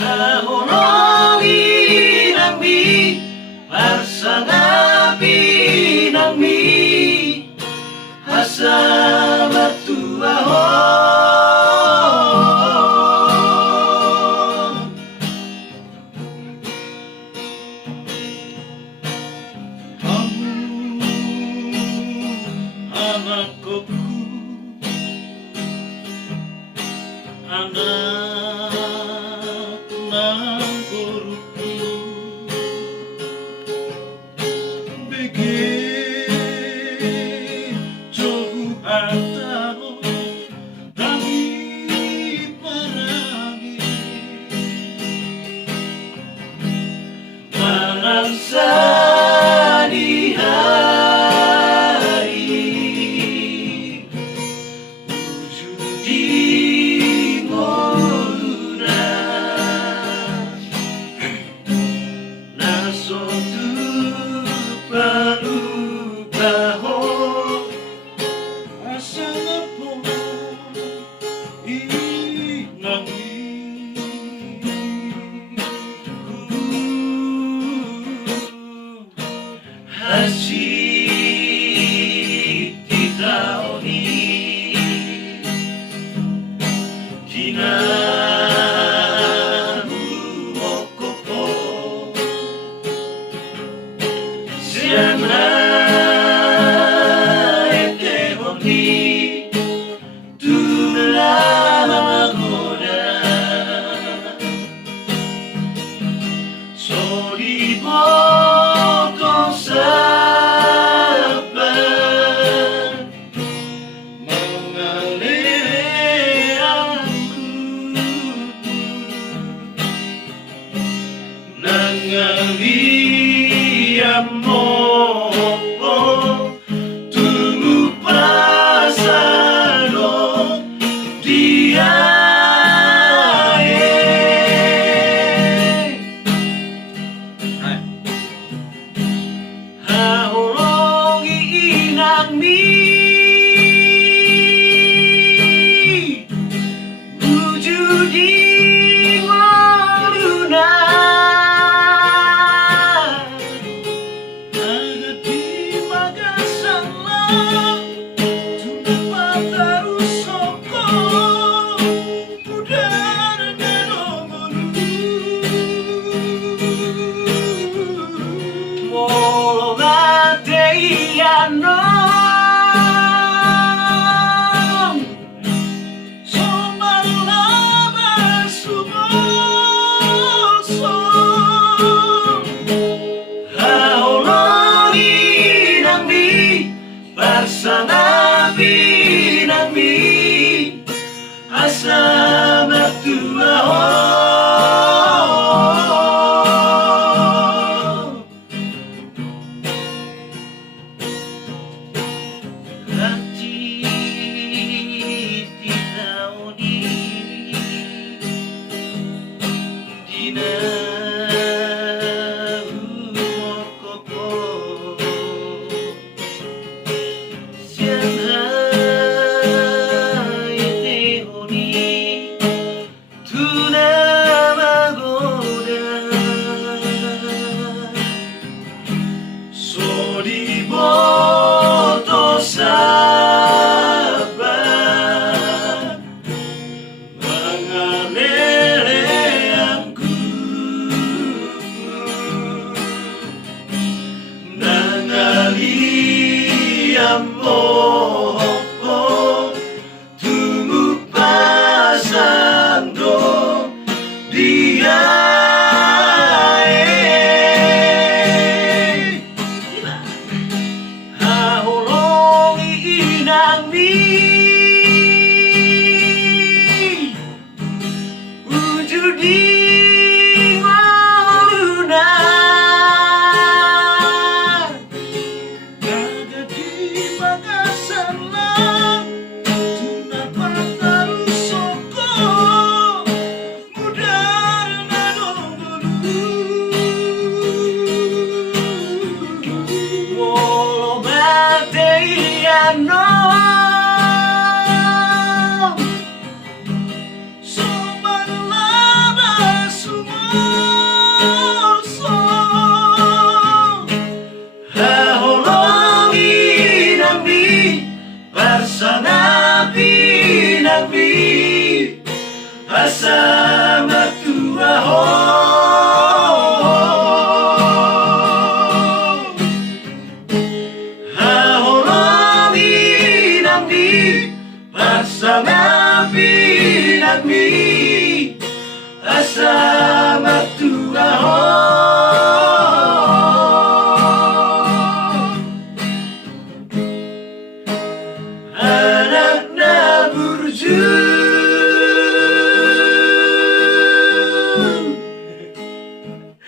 Hahorongi nang mi Parsanapi nang mi Asa mertua anakku, anak nang guruku, bikin jauh atau tangi perangi manangsa di hari di moluna nasotu parubaho asalapo inangi Hashi titaoni Kina mokoko Siana etehoni Tulamagoda Soriboko sabar mengalir aku Nangaliamopo Tumu pasado dia Hahorongi inang mi Wujudi waluna Agati magasanlah Tumapa tarusoko Udara denomonu Molo mateiano Somalaba sumoso Hahorongi nang mi Parsanapi nang mi Asa mertua Hati titaoni Dina mokoko Siana etehoni Tunama bersama binatmi asa matua